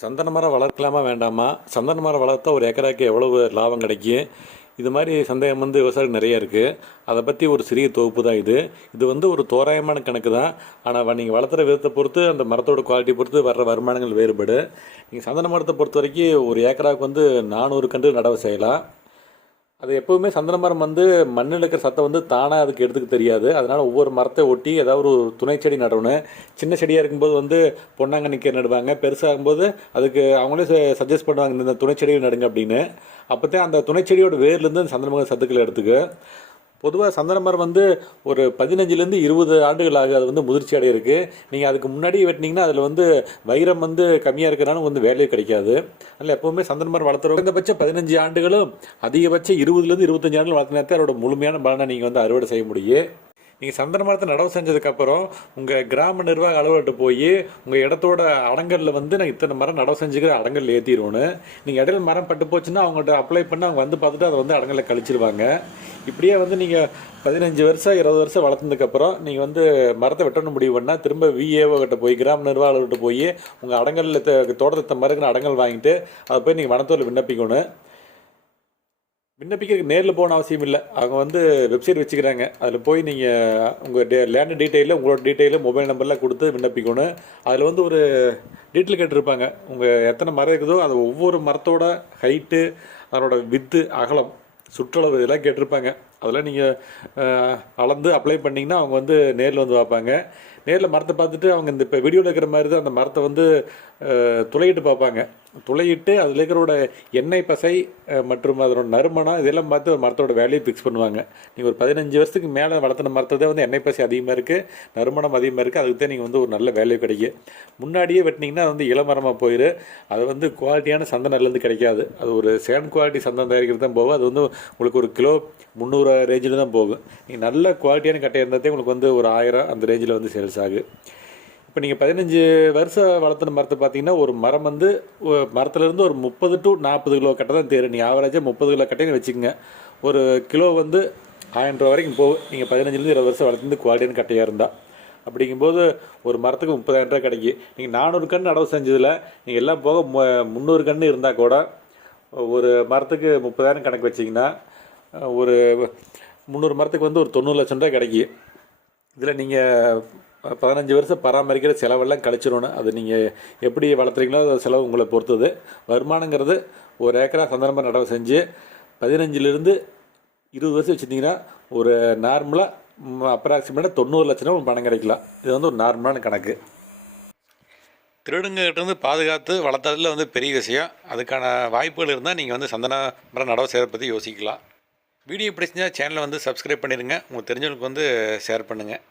சந்தன மரம் வளர்க்கலாமா வேண்டாமா? சந்தன மரம் வளர்த்தா ஒரு ஏக்கராக்கு எவ்வளவு லாபம் கிடைக்கும்? இது மாதிரி சந்தேகம் விவசாயிகள் நிறைய இருக்குது. அதை பற்றி ஒரு சிறிய தொகுப்பு தான் இது. இது ஒரு தோராயமான கணக்கு தான். ஆனால் நீங்கள் வளர்த்துற விதத்தை பொறுத்து, அந்த மரத்தோட குவாலிட்டி பொறுத்து வர்ற வருமானங்கள் வேறுபடு. நீங்கள் சந்தன மரத்தை பொறுத்த வரைக்கும் ஒரு ஏக்கராவுக்கு 400 கன்று நடவு செய்யலாம். அது எப்போவுமே சந்தன மரம் மண்ணில் இருக்கிற சத்தை தானாக அதுக்கு எடுத்துக்க தெரியாது. அதனால் ஒவ்வொரு மரத்தை ஒட்டி ஏதாவது ஒரு துணை செடி நடணும். சின்ன செடியாக இருக்கும்போது பொன்னாங்கண்ணி கீரை நடுவாங்க. பெருசாகும்போது அதுக்கு அவங்களே சஜஸ்ட் பண்ணுவாங்க, இந்த துணை செடிகள் நடுங்க அப்படின்னு. அப்போ தான் அந்த துணை செடியோட வேர்லேருந்து அந்த சந்தன மரம் சத்துக்களை எடுத்துக்க. பொதுவாக சந்தன மரம் ஒரு 15லேருந்து 20 ஆண்டுகள் ஆகும் அது முதிர்ச்சி அடைய இருக்குது. நீங்கள் அதுக்கு முன்னாடி வெட்டினீங்கன்னா அதில் வைரம் கம்மியாக இருக்கிறனால வேலையே கிடைக்காது. அதில் எப்போவுமே சந்தன மரம் வளர்த்துறவங்க குறைந்தபட்சம் 15 ஆண்டுகளும் அதிகபட்சம் 20லேருந்து 25 ஆண்டுகள் வளர்த்தினா அதோட முழுமையான பலனை நீங்கள் அறுவடை செய்ய முடியும். நீங்கள் சந்தன மரத்தை நடவு செஞ்சதுக்கப்புறம் உங்கள் கிராம நிர்வாக அலுவலர்கிட்ட போய் உங்கள் இடத்தோட அடங்கலில் நான் இத்தனை மரம் நடவு செஞ்சுக்கிற அடங்கல் ஏற்றிடணும். நீங்கள் இடையில மரம் பட்டு போச்சுன்னா அவங்கள்ட்ட அப்ளை பண்ணி அவங்க பார்த்துட்டு அதை அடங்கலில் கழிச்சிருவாங்க. இப்படியே நீங்கள் 15 வருஷம் 20 வருஷம் வளர்த்ததுக்கப்புறம் நீங்கள் மரத்தை வெட்டணும் முடிவு பண்ணால் திரும்ப விஏஓ கிட்ட போய் கிராம நிர்வாக அலுவலர்கிட்ட போய் உங்கள் அடங்கலில் தோட்டத்தை மரத்துக்கு அடங்கல் வாங்கிட்டு அதை போய் நீங்கள் வனத்தூரில் விண்ணப்பிக்கணும். விண்ணப்பிக்கிறதுக்கு நேரில் போகணும் அவசியம் இல்லை. அவங்க வெப்சைட் வச்சுக்கிறாங்க. அதில் போய் நீங்கள் உங்கள் லேண்டு டீட்டெயிலில் உங்களோட டீட்டெயிலில் மொபைல் நம்பர்லாம் கொடுத்து விண்ணப்பிக்கணும். அதில் ஒரு டீட்டெயில் கேட்டிருப்பாங்க. உங்கள் எத்தனை மரம் இருக்குதோ அது ஒவ்வொரு மரத்தோட ஹைட்டு, அதனோட வித்து, அகலம், சுற்றளவு இதெல்லாம் கேட்டிருப்பாங்க. அதெல்லாம் நீங்கள் அளந்து அப்ளை பண்ணிங்கன்னா அவங்க நேரில் பார்ப்பாங்க. நேரில் மரத்தை பார்த்துட்டு அவங்க இப்போ வீடியோவில் இருக்கிற மாதிரி தான் அந்த மரத்தை துளையிட்டு பார்ப்பாங்க. துளையிட்டு அதில் இருக்கிறோட எண்ணெய் பசை மற்றும் அதனோட நறுமணம் இதெல்லாம் பார்த்து மரத்தோட வேலையை ஃபிக்ஸ் பண்ணுவாங்க. நீங்கள் ஒரு 15 வருஷத்துக்கு மேலே வளர்த்துன மரத்தை தான் எண்ணெய் பசை அதிகமாக இருக்குது, நறுமணம் அதிகமாக இருக்குது. அதுக்கு தான் நீங்கள் ஒரு நல்ல வேல்யூ கிடைக்கும். முன்னாடியே வெட்டினீங்கன்னா இளமரமாக போயிடும். அது குவாலிட்டியான சந்தனம்லேருந்து கிடைக்காது. அது ஒரு செகண்ட் குவாலிட்டி சந்தனம் தயாரிக்கிறது தான் போகும். அது உங்களுக்கு ஒரு கிலோ 300 ரேஞ்சில் தான் போகும். நீங்கள் நல்ல குவாலிட்டியான கட்டை இருந்தாலே உங்களுக்கு ஒரு 1000 அந்த ரேஞ்சில் சேல்ஸ் ஆகும். இப்போ நீங்கள் 15 வருஷம் வளர்த்துன மரத்தை பார்த்தீங்கன்னா ஒரு மரம் மரத்துலேருந்து ஒரு 30 to 40 கிலோ கட்டை தான் தேரும். நீங்கள் ஆவரேஜாக 30 கிலோ கட்டைன்னு வச்சுக்கோங்க. ஒரு கிலோ 1000 ரூபா வரைக்கும் போகும். நீங்கள் 15லேருந்து 20 வருஷம் வளர்த்து குவாலிட்டியான கட்டையாக இருந்தால். அப்படிங்கும்போது ஒரு மரத்துக்கு 30,000 ரூபா கிடைக்கும். நீங்கள் 400 கன்று நடவு செஞ்சதில் நீங்கள் எல்லாம் போக 300 கன்று இருந்தால் கூட ஒரு மரத்துக்கு 30,000 கணக்கு வச்சிங்கன்னா ஒரு 300 மரத்துக்கு ஒரு 90 லட்சம் ரூபா கிடைக்கும். இதில் நீங்கள் 15 வருஷம் பராமரிக்கிற செலவெல்லாம் கழிச்சிடணும். அது நீங்கள் எப்படி வளர்த்துறீங்களோ அது செலவு உங்களை பொறுத்தது. வருமானங்கிறது ஒரு ஏக்கரா சந்தன மரம் நடவு செஞ்சு 15லேருந்து 20 வருஷம் வச்சுருந்தீங்கன்னா ஒரு நார்மலாக அப்ராக்சிமேட்டாக 90 லட்சம் ரூபா பணம் கிடைக்கலாம். இது ஒரு நார்மலான கணக்கு. திருடுங்கிட்ட பாதுகாத்து வளர்த்ததில் பெரிய விஷயம். அதுக்கான வாய்ப்புகள் இருந்தால் நீங்கள் சந்தன மரம் நடவு செய்கிறத பற்றி யோசிக்கலாம். வீடியோ பிடிச்சிருந்தா சேனலை சப்ஸ்கிரைப் பண்ணிடுங்க. உங்களுக்கு தெரிஞ்சவங்களுக்கு ஷேர் பண்ணுங்கள்.